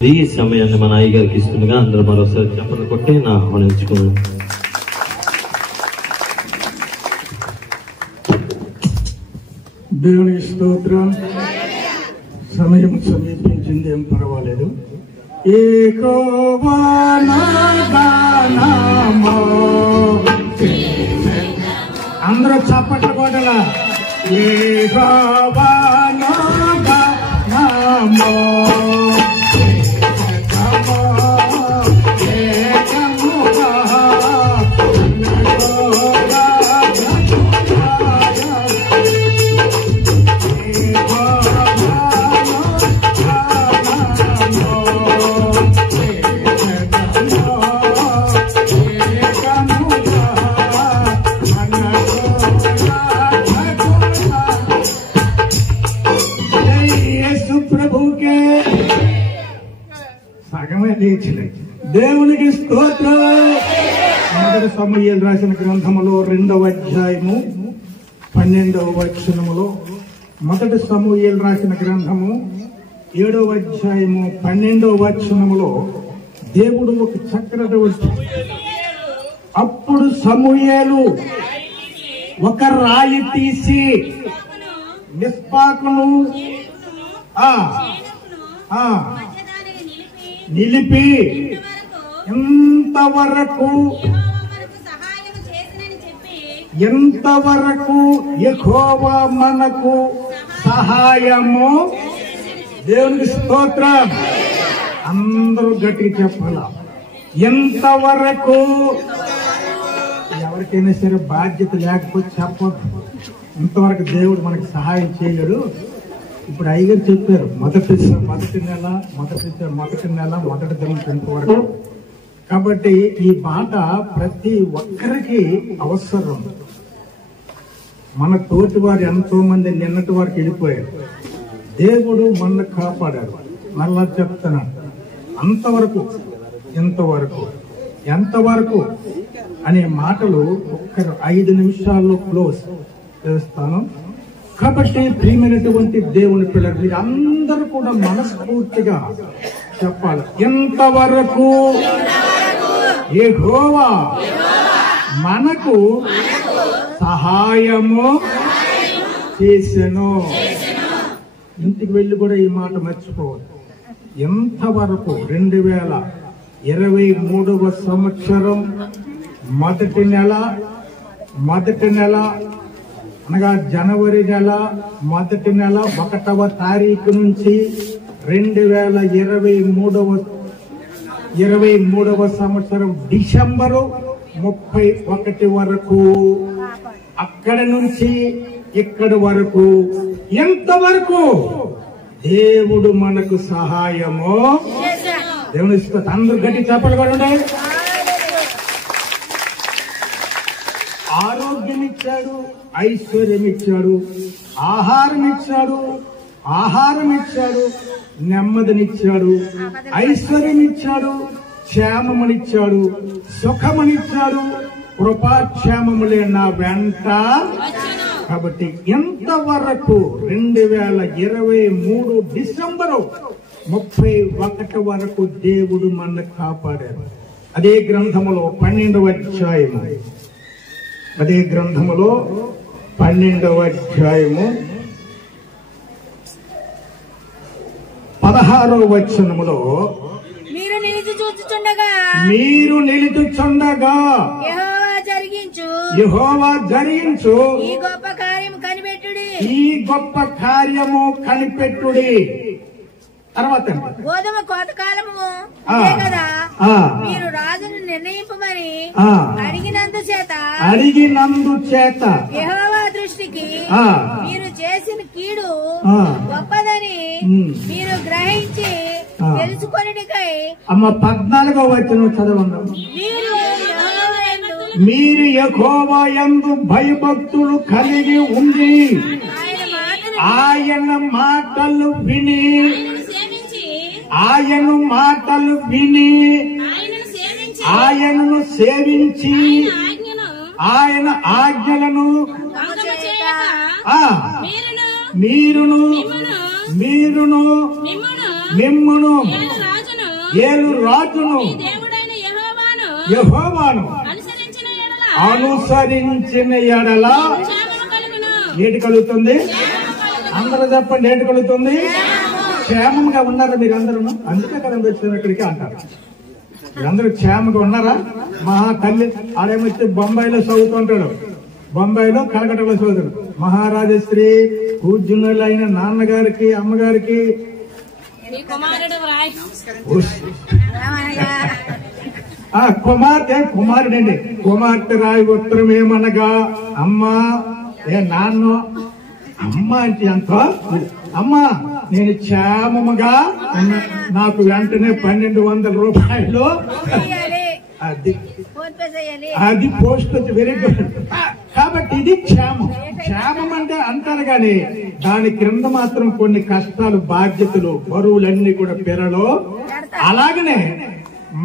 ఈ సమయాన్ని మన అయ్యగారికి ఇస్తుండగా అందరూ మరోసారి చప్పట్లు కొట్టి నా ఆహ్వానించుకున్నాం. దేవుని స్తోత్రం. సమయం సమీపించింది, ఏం పర్వాలేదు. యెహోవా నా గానము, అందరూ చప్పట్లు కొట్టలా. యెహోవా నా గానము, దేవునికి స్తోత్రం. మొదటి సమూయేలు రాసిన గ్రంథములో 2వ అధ్యాయము 12వ వచనములో, మొదటి సమూయేలు రాసిన గ్రంథము 7వ అధ్యాయము 12వ వచనములో దేవుడు ఒక చక్రవర్తి. అప్పుడు సమూయేలు ఒక రాయి తీసి మిస్పాకును నిలిపి ఎంతవరకు యెహోవా మనకు సహాయము. దేవునికి స్తోత్రం. అందరూ గట్టిగా చెప్పాల. ఎంతవరకు. ఎవరికైనా సరే బాధ్యత లేకపోతే చెప్పొద్దు. ఇంతవరకు దేవుడు మనకు సహాయం చేయడు. ఇప్పుడు అయ్యగారు చెప్పారు, మొదటి నెల మొదటి దినం 10 వరకు. కాబట్టి ఈ మాట ప్రతి ఒక్కరికి అవసరం. మన తోటి వారు ఎంతో మంది నిన్నటి వరకు వెళ్ళిపోయారు. దేవుడు మన కాపాడారు. మళ్ళా చెప్తున్నాడు, అంతవరకు ఎంతవరకు అనే మాటలు ఒక్క 5 నిమిషాల్లో క్లోజ్ చేస్తాను. కాబట్టి ప్రియమైనటువంటి దేవుని పిల్లలు, మీరు అందరూ కూడా మనస్ఫూర్తిగా చెప్పాలి. ఎంతవరకు యెహోవా మనకు సహాయము చేసెను. ఇంటికి వెళ్ళి కూడా ఈ మాట మర్చిపోవద్దు. ఎంతవరకు 2023వ సంవత్సరం మొదటి నెల అనగా జనవరి నెల మొదటి నెల 1వ తారీఖు నుంచి 2023వ సంవత్సరం డిసెంబరు 31 వరకు, అక్కడి నుంచి ఇక్కడి వరకు ఎంతవరకు దేవుడు మనకు సహాయము. దేవుని అందరూ గట్టి చెప్పలు కూడా ఉన్నాయి. ఆరోగ్యం ఇచ్చాడు, ఐశ్వర్యం ఇచ్చాడు, ఆహారం ఇచ్చాడు, నెమ్మదినిచ్చాడు, ఐశ్వర్యం ఇచ్చాడు, క్షేమమునిచ్చాడు, సుఖమునిచ్చాడు, కృపాక్షేమములే నా వెంట. కాబట్టి ఎంతవరకు 2023 డిసెంబరు 31 వరకు దేవుడు మన కాపాడారు. అదే గ్రంథములో 12వ అధ్యాయము 16వ వచనములో, మీరు నిలుచుచుండగా యెహోవా జరిగించు ఈ గొప్ప కార్యము కనిపెట్టుడి. తర్వాత గోధుమ కోతకాలము కదా, మీరు రాజును నిర్ణయింపమని అడిగినందుచేత యెహోవా దృష్టికి మీరు చేసిన కీడు గొప్పదని మీరు గ్రహించి తెలుసుకొనుటకై. 14వ వచనం చదవండి. మీరు యెహోవా యందు భయభక్తులు కలిగి ఉండి ఆయన మాటలు విని ఆయనను సేవించి ఆయన ఆజ్ఞలను మీరును మిమ్మును ఏలు రాజును యెహోవాను అనుసరించిన ఎడల ఏటి కలుగుతుంది? అందరూ చెప్పండి, ఏటి కలుగుతుంది? క్షేమంగా ఉన్నారా మీరందరూ? అందుకే కదా వచ్చినక్కడికి అంటారు. మీరందరూ క్షేమంగా ఉన్నారా? మహా తల్లి ఆడేమొచ్చి బొంబాయిలో చదువుతుంటాడు, బొంబాయిలో కలకట్టలో చదువుతాడు. మహారాజశ్రీ పూజ్యులైన నాన్నగారికి అమ్మగారికి కుమారుడండి. కుమార్తె రాయి ఉత్తరం ఏమనగా, అమ్మా ఏ నాన్న అమ్మ అంటే ఎంతో, అమ్మా నేను క్షేమముగా నాకు వెంటనే 1200 రూపాయలు అది పోస్ట్ వచ్చి వెరీ గుడ్. కాబట్టి ఇది క్షేమం. క్షేమం అంటే అంటారు కానీ దాని క్రింద మాత్రం కొన్ని కష్టాలు, బాధ్యతలు, బరువులన్నీ కూడా పెరలో. అలాగనే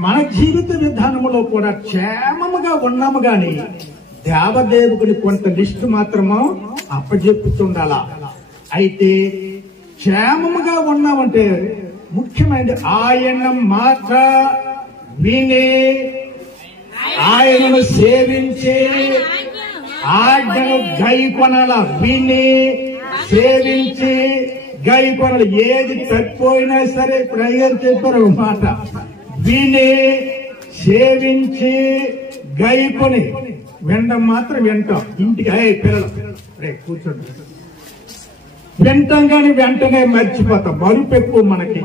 మన జీవిత విధానంలో కూడా క్షేమముగా ఉన్నాము గాని దేవదేవుని కొంత లిస్టు మాత్రము అప్పచెప్పుతుండాల. అయితే క్షేమముగా ఉన్నామంటే ముఖ్యమైనది ఆయన మాట విని ఆయనను సేవించి ఆజ్ఞను గైకొనాల. విని సేవించి గైకొనాలి. ఏది తప్పిపోయినా సరే ఇప్పుడు అయ్యారు చెప్పారు మాట, విని సేవించి గైకొని వినడం మాత్రం వింటాం. ఇంటికి పిల్లలు కూర్చోండి వింటాం కానీ వెంటనే మర్చిపోతాం. మరుపు ఎక్కువ మనకి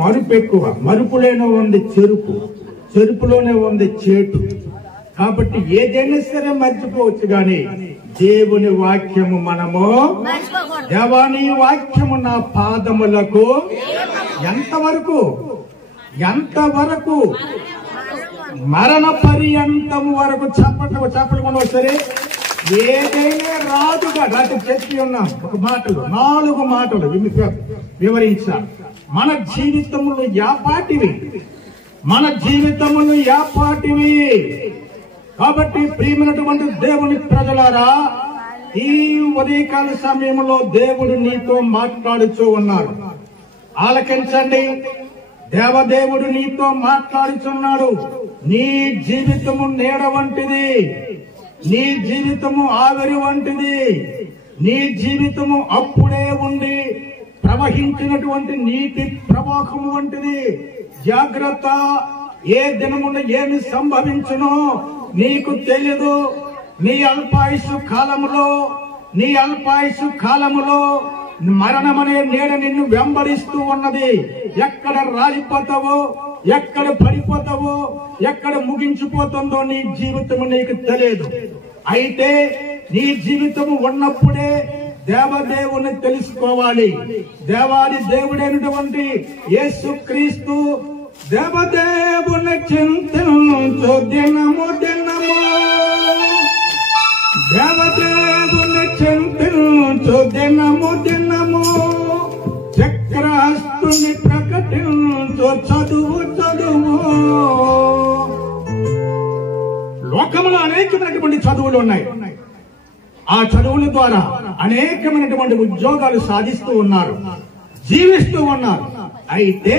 మరుపు ఎక్కువ. మరుపులోనే ఉంది చెరుపు, చెరుపులోనే ఉంది చేటు. కాబట్టి ఏదైనా సరే మర్చిపోవచ్చు గాని దేవుని వాక్యము మనము, దేవాని వాక్యము నా పాదములకు ఎంతవరకు మరణ పర్యంతము వరకు చెప్పకుండా సరే ఏదైనా రాదుగా రాత్రి చెప్పి ఉన్నాం. ఒక మాటలు 4 మాటలు వివరించాలి. మన జీవితములు యాపాటివి, మన జీవితములు యాపాటివి. కాబట్టి ప్రియమైనటువంటి దేవుని ప్రజలారా, ఈ ఉదయకాల సమయంలో దేవుడు నీతో మాట్లాడుతూ ఉన్నారు. ఆలకించండి. దేవదేవుడు నీతో మాట్లాడుచున్నాడు. నీ జీవితము నీడ వంటిది, నీ జీవితము ఆవిరి వంటిది, నీ జీవితము అప్పుడే ఉండి ప్రవహించినటువంటి నీటి ప్రవాహము వంటిది. జాగ్రత్త. ఏ దినమున ఏమి సంభవించునో నీకు తెలియదు. నీ అల్పాయుషు కాలములో మరణమనే నీడ నిన్ను వెంబడిస్తూ ఉన్నది. ఎక్కడ రాలిపోతావో, ఎక్కడ పడిపోతావో, ఎక్కడ ముగించిపోతుందో నీ జీవితము నీకు తెలియదు. అయితే నీ జీవితము ఉన్నప్పుడే దేవదేవుని తెలుసుకోవాలి. దేవాది దేవుడైనటువంటి యేసుక్రీస్తు దేవదేవుని చింతించు దినము దినము, దేవదేవుని చింతించు దినము దినము, చక్రహస్తుని ప్రకటించు చదువు. లోకంలో అనేకమైనటువంటి చదువులు ఉన్నాయి. ఆ చదువుల ద్వారా అనేకమైనటువంటి ఉద్యోగాలు సాధిస్తూ ఉన్నారు, జీవిస్తూ ఉన్నారు. అయితే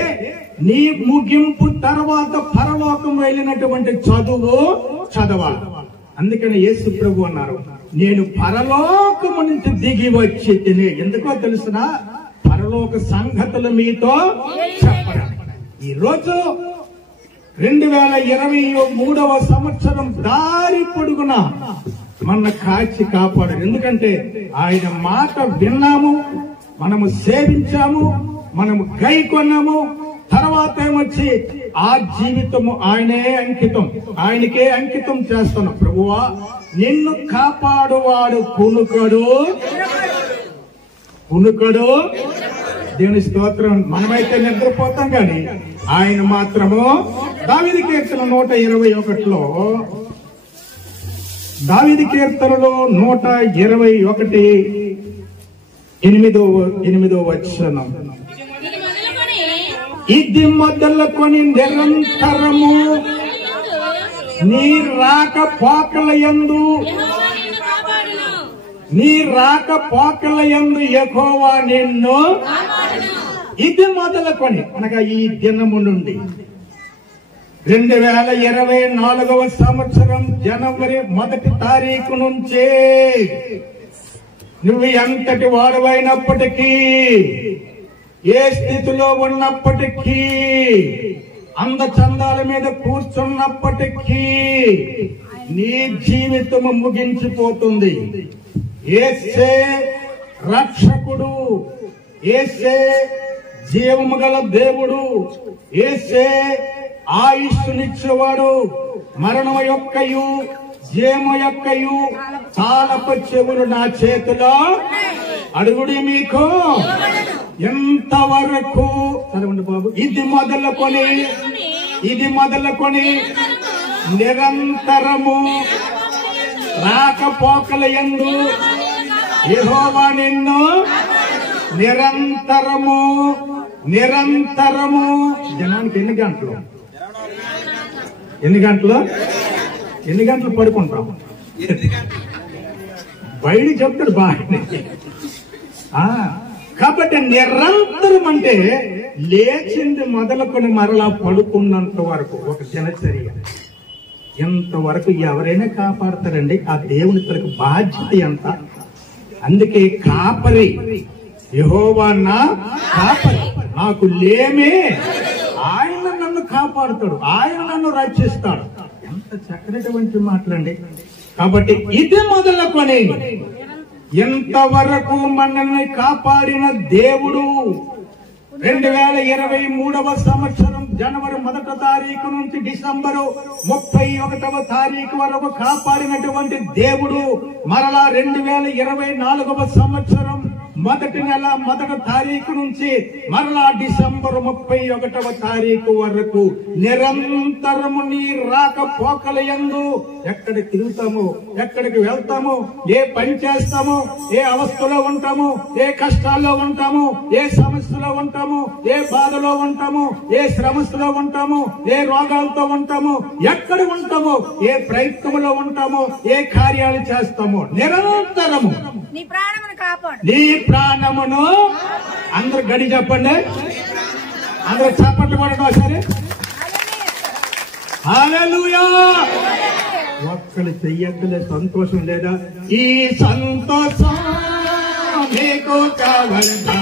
నీ ముగింపు తర్వాత పరలోకం వెళ్ళినటువంటి చదువు చదవాలి. అందుకని యేసు ప్రభు అన్నారు, నేను పరలోకము నుంచి దిగి వచ్చి తిని. ఎందుకో తెలుసిన పరలోక సంగతులు మీతో చెప్పడం. ఈ రోజు 2023వ సంవత్సరం దారి పొడుగున మన కాచి కాపాడారు. ఎందుకంటే ఆయన మాట విన్నాము, మనము సేవించాము, మనము గైకొన్నాము. తర్వాత ఏమొచ్చి ఆ జీవితము ఆయనకే అంకితం చేస్తున్నాం. ప్రభువా నిన్ను కాపాడువాడు కునుకడు. దేవుని స్తోత్రం. మనమైతే నిద్రపోతాం కానీ ఆయన మాత్రము. దావీదు కీర్తన 121లో, దావీదు కీర్తనలో 121:8 వచనం, ఇది మొదలుకొని నిరంతరము నీ రాకపోకల యందు యెహోవా నిన్ను. ఇది మొదలుకొని అనగా ఈ దినము నుండి 2024వ సంవత్సరం జనవరి 1వ తారీఖు నుంచే నువ్వు ఎంతటి వాడవైనప్పటికీ, ఏ స్థితిలో ఉన్నప్పటికీ, అందచందాల మీద కూర్చున్నప్పటికీ నీ జీవితము ముగించిపోతుంది. యేసే రక్షకుడు, యేసే జీవము గల దేవుడు, యేసే ఆయుష్నిచ్చేవాడు. మరణము యొక్కయు జీవము యొక్కయు తాళప చెవులు నా చేతిలో, అడుగుడి మీకు ఎంతవరకు చదవండి బాబు. ఇది మొదలుకొని నిరంతరము రాకపోకల యందు యెహోవా నిన్ను నిరంతరము జనానికి ఎన్ని గంటలు పడుకుంటాం? బయట చెప్తాడు బాగా. కాబట్టి నిరంతరం అంటే లేచింది మొదలుకొని మరలా పడుకున్నంత వరకు ఒక దినచర్య. ఎంతవరకు ఎవరైనా కాపాడతారండి? ఆ దేవుని తనకు బాధ్యత ఎంత. అందుకే కాపరి, యెహోవా నా కాపరి, నాకు లేమే. ఆయన నన్ను కాపాడుతాడు, ఆయన నన్ను రక్షిస్తాడు. ఎంత చక్కనటువంటి మాటలండి. కాబట్టి ఇది మొదలుకొని ఎంతవరకు మనల్ని కాపాడిన దేవుడు 2023వ సంవత్సరం జనవరి 1వ తారీఖు నుంచి డిసెంబరు 31వ తారీఖు వరకు కాపాడినటువంటి దేవుడు మరలా 2024వ సంవత్సరం 1వ నెల 1వ తారీఖు నుంచి మరలా డిసెంబర్ 31వ తారీఖు వరకు నిరంతరము నీ రాకపోకల యందు ఎక్కడికి తిరుగుతాము, ఎక్కడికి వెళ్తాము, ఏ పని చేస్తాము, ఏ అవస్థలో ఉంటాము, ఏ కష్టాల్లో ఉంటాము, ఏ సమస్యలో ఉంటాము, ఏ బాధలో ఉంటాము, ఏ శ్రమస్సులో ఉంటాము, ఏ రోగాలతో ఉంటాము, ఎక్కడ ఉంటాము, ఏ ప్రయత్నంలో ఉంటాము, ఏ కార్యాలు చేస్తాము, నిరంతరము నీ ప్రాణమును కాపాడు. నీ ప్రాణమును అందరు గడి చెప్పండి, అందరు చప్పట్లు కొట్టండి ఒకసారి. హల్లెలూయా. ఒక్కరు చెయ్యక్కలే సంతోషం లేదా? ఈ సంతోషం నీకు కావాలన్నా,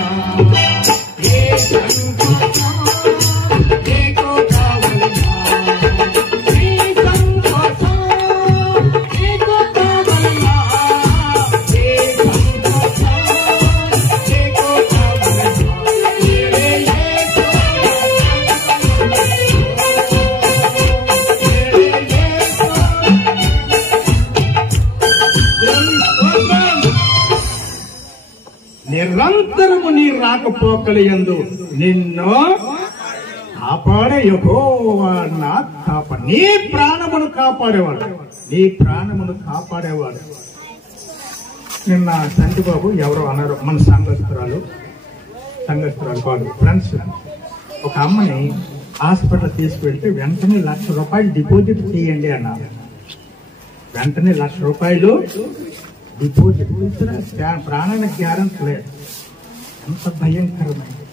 ఈ సంతోషం నీకు కావాలన్నా, ఈ సంతోషం నీకు కావాలన్నా, ఈ సంతోషం నీకు కావాలన్నా, నీవే యేసు, నీవే యేసు. నిరంతరము నీ రాకపోకల యందు నిన్ను కాపాడే యెహోవా నా కాపాడు. నీ ప్రాణమును కాపాడేవాడు, నీ ప్రాణమును కాపాడేవాడు. నిన్న చంటిబాబు ఎవరో అన్నారు, మన సంఘస్థురాలు కాదు ఫ్రెండ్స్, ఒక అమ్మని హాస్పిటల్ తీసుకువెళ్తే వెంటనే ₹1,00,000 డిపాజిట్ చేయండి అన్నారు. వెంటనే ₹1,00,000 డిపాజిట్. ప్రాణానికి గ్యారెంటీ లేదు. ఎంత భయంకరమైంది.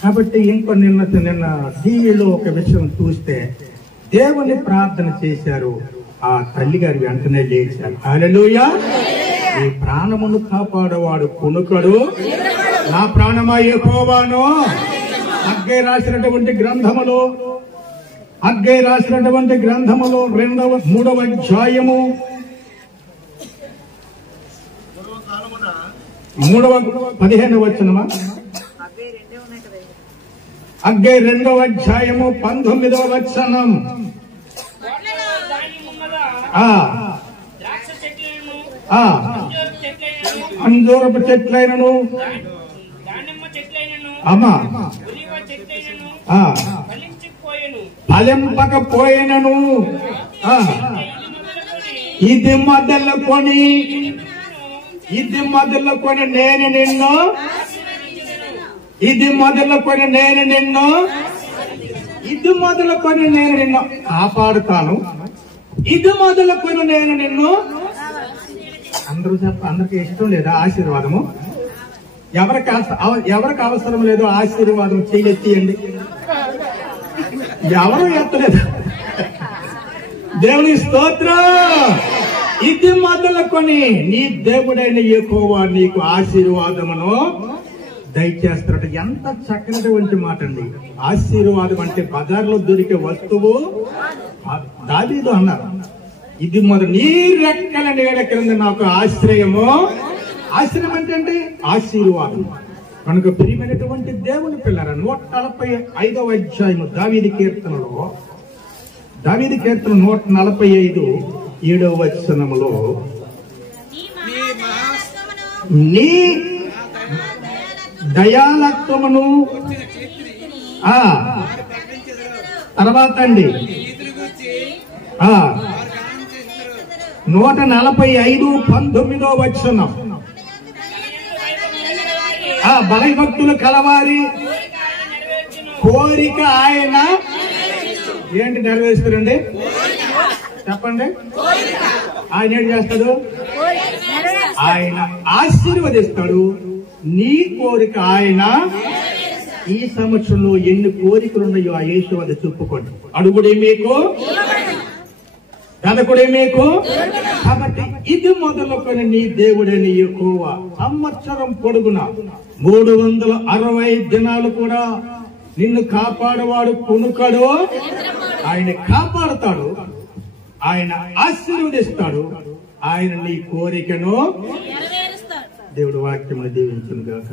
కాబట్టి నిన్న టీవీలో ఒక విషయం చూస్తే దేవుని ప్రార్థన చేశారు. ఆ తల్లి గారు వెంటనే లేచారు. హల్లెలూయా. ఈ ప్రాణమును కాపాడేవాడు కొనుకడు. నా ప్రాణమా యెహోవాను. హగ్గై రాసినటువంటి గ్రంథములో 3వ అధ్యాయము 15వ వచనమా? హగ్గై 2వ అధ్యాయము 19వ వచనం. అంజూరపు చెట్లైనను అమ్మా ఫలింపకపోయినను ఇది మొదలుకొని నేను నిన్ను కాపాడుతాను. ఇది మొదలుకొని నేను నిన్ను. అందరూ అందరికి ఇష్టం లేదా ఆశీర్వాదము? అందరికి ఇష్టం లేదా ఆశీర్వాదము? 1 కొరింథీయులకు 12వ అధ్యాయము 13వ వచనము. 1 కొరింథీయులకు 12వ అధ్యాయము 13వ వచనము. 1 కొరింథీయులకు 12వ అధ్యాయము 13వ వచనము. 1 కొరింథీయులకు 12వ అధ్యాయము 13వ వచనము. ఎవరికి అవసరం లేదో ఆశీర్వాదం చేయెత్తియండి. ఎవరు ఎత్తలేదు. దేవుని స్తోత్రం. ఇది మొదలుకొని నీ దేవుడైన యెహోవా నీకు ఆశీర్వాదమును దయచేస్తారట. ఎంత చక్కనటువంటి మాట అండి. ఆశీర్వాదం అంటే బజార్లో దొరికే వస్తువు. దావీదు అన్నారు, ఇది మొదలు నీ రెక్కల నీడ క్రింద నాకు ఆశ్రయము. ఆశ్రయం అంటే ఆశీర్వాదం. కనుక ప్రియమైనటువంటి దేవుని పిల్లరా, 145వ అధ్యాయము దావీదు కీర్తన 145 7వ వచనములో నీ దయాలత్వమును తర్వాత అండి 145:19 వచనం, భయభక్తులు కలవారి కోరిక ఆయన ఏంటి నెరవేరుస్తారండి? చెప్పండి. ఆయన ఏంటి చేస్తాడు? ఆయన ఆశీర్వదిస్తాడు. నీ కోరిక ఆయన ఈ సంవత్సరంలో ఎన్ని కోరికలు ఉన్నాయో ఆ యేసు వద్ద చెప్పుకోండి. అడుగుడే మీకు, వెదకుడే మీకు. కాబట్టి ఇది మొదలుకొని నీ దేవుడైన యెహోవా సంవత్సరం పొడుగున 360 దినాలు కూడా నిన్ను కాపాడవాడు కునుకడు. ఆయన కాపాడుతాడు, ఆయన ఆశీర్వదిస్తాడు, ఆయన నీ కోరికను దేవుడు వాక్యమును దీవించును గాక.